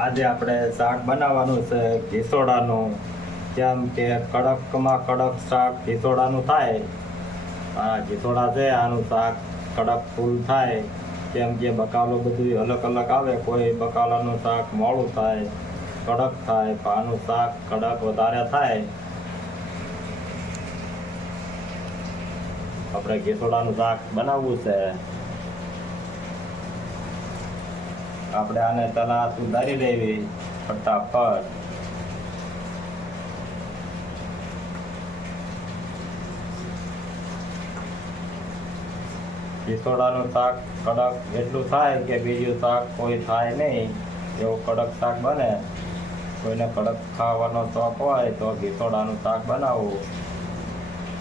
આજે આપણે શાક બનાવવાનું છે ઘીસોડાનું. કેમ કે કડકમાં કડક શાક ઘીસોડાનું થાય. આ ઘીસોડા છે આનું શાક કડક ફૂલ થાય. કેમ કે બકાલું બધું અલગ અલગ આવે, કોઈ બકાલાનું શાક મોડું થાય, કડક થાય, પણ આનું શાક કડક વધારે થાય. આપણે ઘીસોડાનું શાક બનાવવું છે. આપણે આને તલા સુધારી લેવી ફટાફટ. ઘીસોડાનું શાક કડક એટલું થાય કે બીજું શાક કોઈ થાય નહીં, એવું કડક શાક બને. કોઈને કડક ખાવાનો શોખ હોય તો ઘીસોડાનું શાક બનાવવું.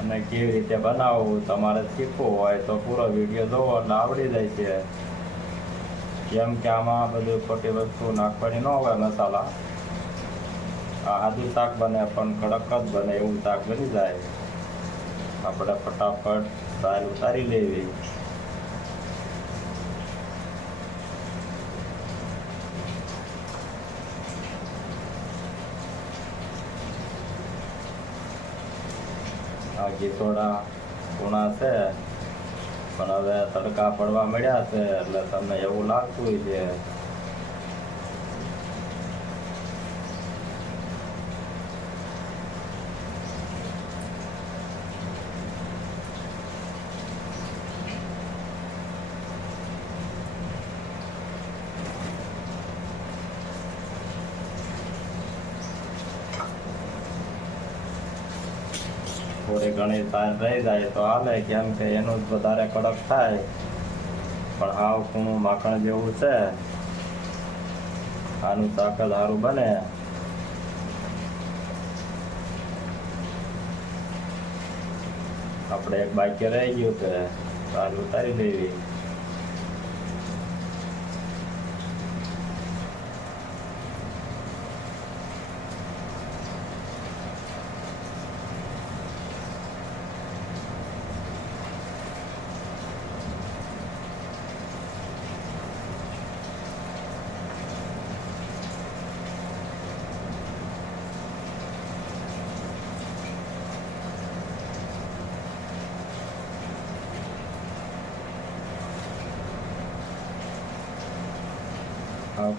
અને કેવી રીતે બનાવવું તમારે શીખવું હોય તો પૂરો વિડીયો જોવો એટલે આવડી જાય છે. કેમ કે આમાં બધું ખોટી વસ્તુ નાખવાની ન હોય મસાલા. આ સાદું શાક બને પણ કડક જ બને એવું શાક બની જાય. આપણે ફટાફટ દાળ ઉતારી લેવી. આ ઘીસોડા કૂણા છે, પણ હવે તડકા પડવા મળ્યા છે એટલે તમને એવું લાગતું છે. થોડી ઘણી સાઈડ રહી જાય તો હાલે, કેમ કે એનું જ વધારે કડક થાય. પણ હાવ કૂણું માખણ જેવું છે, આનું શાક જ સારું બને. આપણે એક બાકી રહી ગયું છે, દાળ ઉતારી લેવી.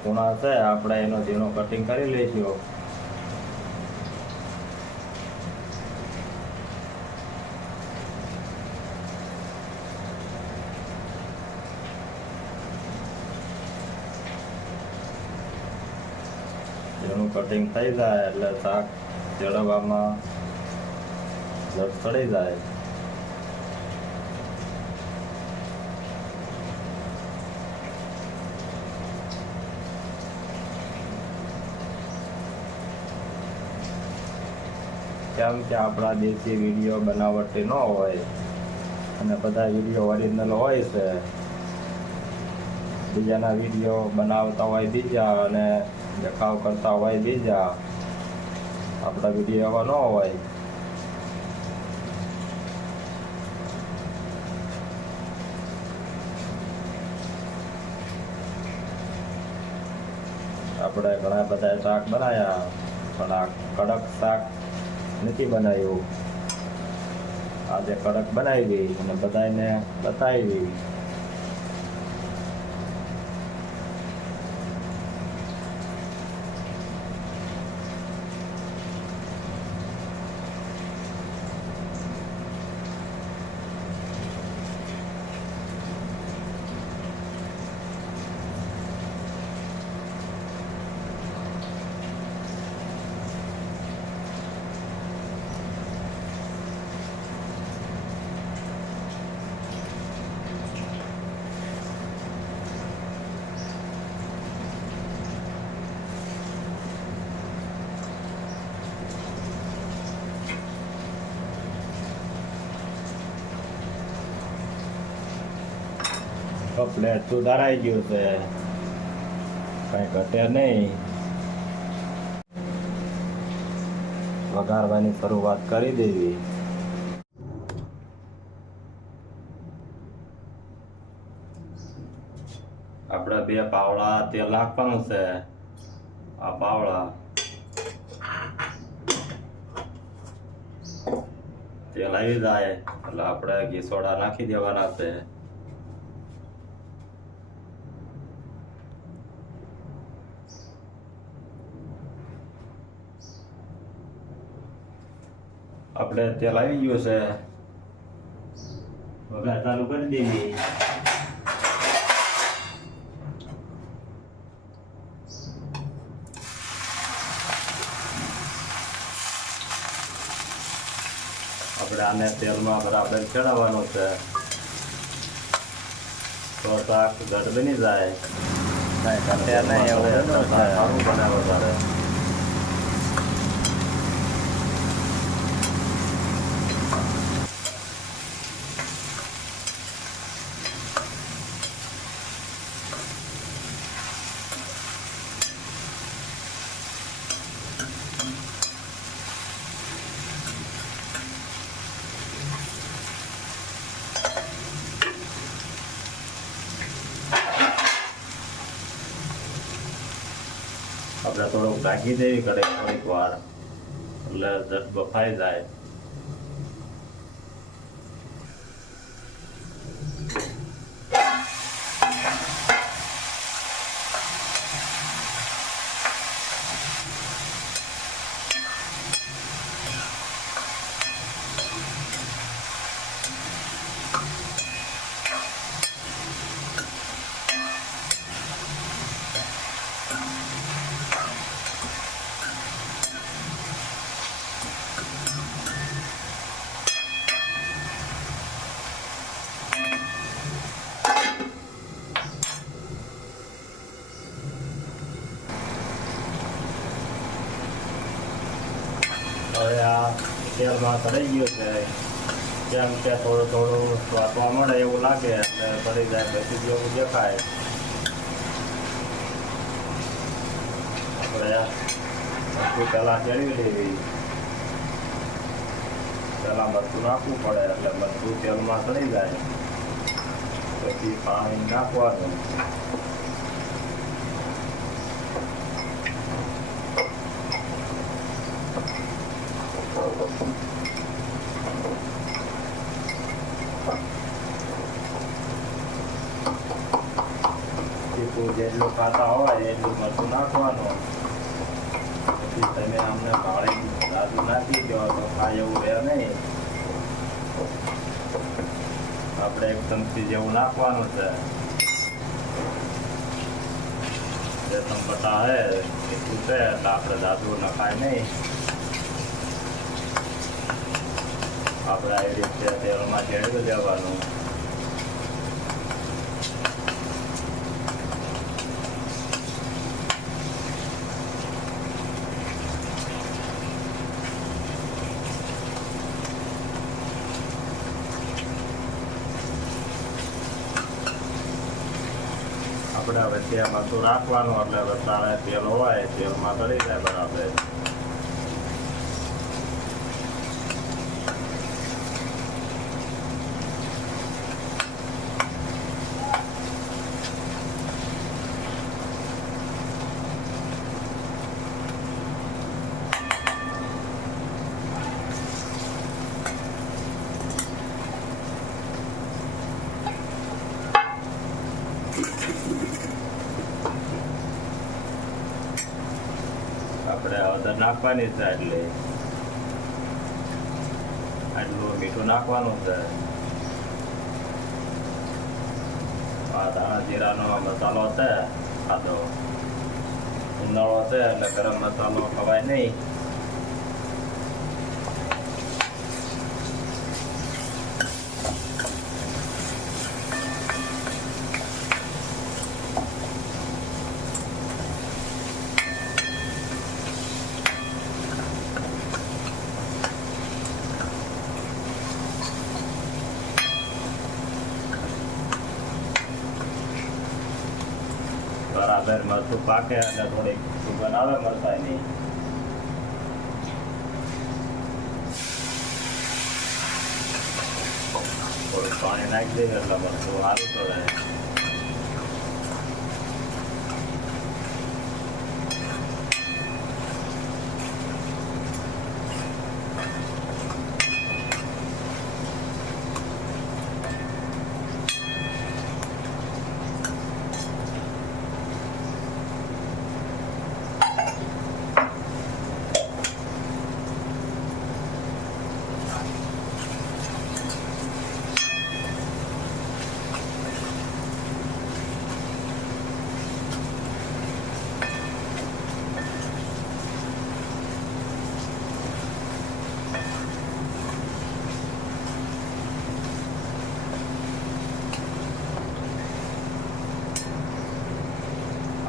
કૂણા છે આપણે એનો ઝીણો કટિંગ કરી લઈશું. ઝીણું કટિંગ થઈ જાય એટલે શાક ચડવામાં ઝટ ચડી જાય. કેમ કે આપણા દેશી વિડીયો બનાવટી ન હોય અને બધા વિડીયો ઓરિજિનલ હોય છે. બીજાના વિડીયો બનાવતા હોય બીજા અને દેખાવ કરતા હોય બીજા. આપણા વિડીયો એવા ન હોય. આપણે ઘણા બધા શાક બનાવ્યા, પણ આ કડક શાક નથી બનાવ્યું. આજે કડક બનાવી અને બધાને બતાવી. પ્લેટ સુધારાઈ ગયું છે, કઈ ઘટે નહીં. વઘારવાની શરૂઆત કરી દેવી. આપણે 2 પાવડા તેલ નાખવાનું છે. આ પાવડા, તેલ આવી જાય એટલે આપણે ઘી સોડા નાખી દેવાના છે. આપણે તેલ આવી ગયું છે, વઘાર ચાલુ કરી દેવી. આપણે આને તેલમાં બરાબર ચડાવવાનું છે તો શાક ઘટ બની જાય. સારું બને વધારે. આપણે થોડુંક ઢાંકી દેવી કઢાઈ થોડીક વાર એટલે જટ બફાઈ જાય. હવે આ તેલમાં તળાઈ ગયું છે, જેમ કે થોડું થોડું વાટવા મળે એવું લાગે એટલે તળી જાય પછી જેવું દેખાય. આપણે મરચું પહેલાં ચડવી લેવી, પહેલાં મરચું નાખવું પડે એટલે મરચું તેલમાં તળી જાય પછી પાણી નાખવાનું. જેટલું ખાતા હોય એટલું મરચું નાખવાનું. પછી તમે અમને ભાળી દાદુ નાખી દો તો ખાય એવું રહે નહીં. આપણે એક ચમચી જેવું નાખવાનું છે. જે ચમચા હે એટલું છે એટલે આપણે દાદુ નખાય નહીં. આપણે આવી રીતે તેલમાં ચેડવી દેવાનું. આપણે હવે તેમાં તો રાખવાનું એટલે વધારે તેલ હોય તેલમાં તળી જાય બરાબર. આપણે હળદર નાખવાની છે એટલે આટલું મીઠું નાખવાનું છે. આ ધાણા જીરાનો મસાલો છે, ખાધો ઉનાળો છે એટલે ગરમ મસાલો ખવાય નહીં. બરાબર મરચું પાકે અને થોડીક સુગંધ આવે મરચાંની. થોડું પાણી નાખી દઈએ એટલે મરચું સારું ચડે.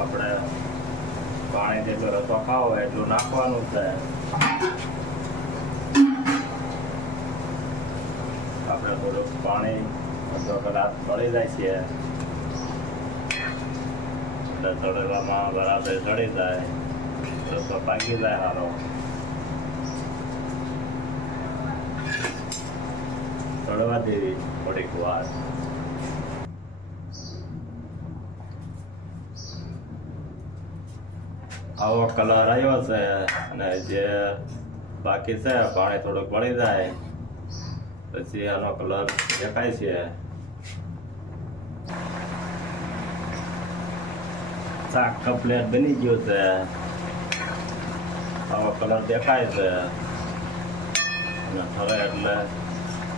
આપણે પાણી જેટલો રસો ખાવો હોય એટલું નાખવાનું છે. આપણે થોડુંક પાણી અડધો કલાક બળી જાય છે એટલે તળેલામાં બરાબર ચડી જાય, રસો પાકી જાય સારો. તળવા દેવી થોડીક વાર. આવો કલર આવ્યો છે અને જે બાકી છે પાણી થોડુંક બળી જાય પછી આનો કલર દેખાય છે. શાક કમ્પ્લેટ બની ગયું છે. આવો કલર દેખાય છે અને ઠરે એટલે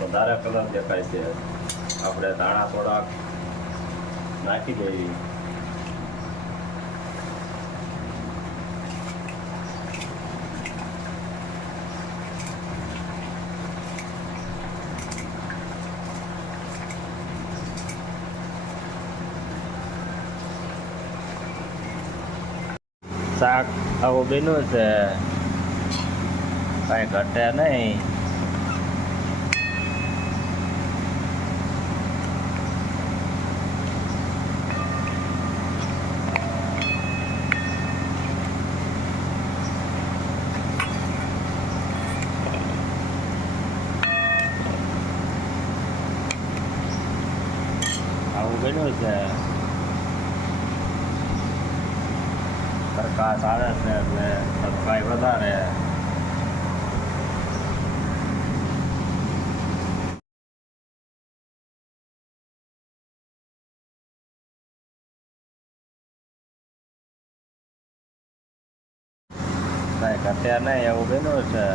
વધારે કલર દેખાય છે. આપણે ધાણા થોડાક નાખી દઈએ. શાક આવું બન્યું છે, કાંઈ ઘટે નહીં. આવું બન્યું છે. પ્રકાશ આવે છે એટલે સફાઈ વધારે. કાંઈ ઘટ્યા નહીં એવું બન્યું છે.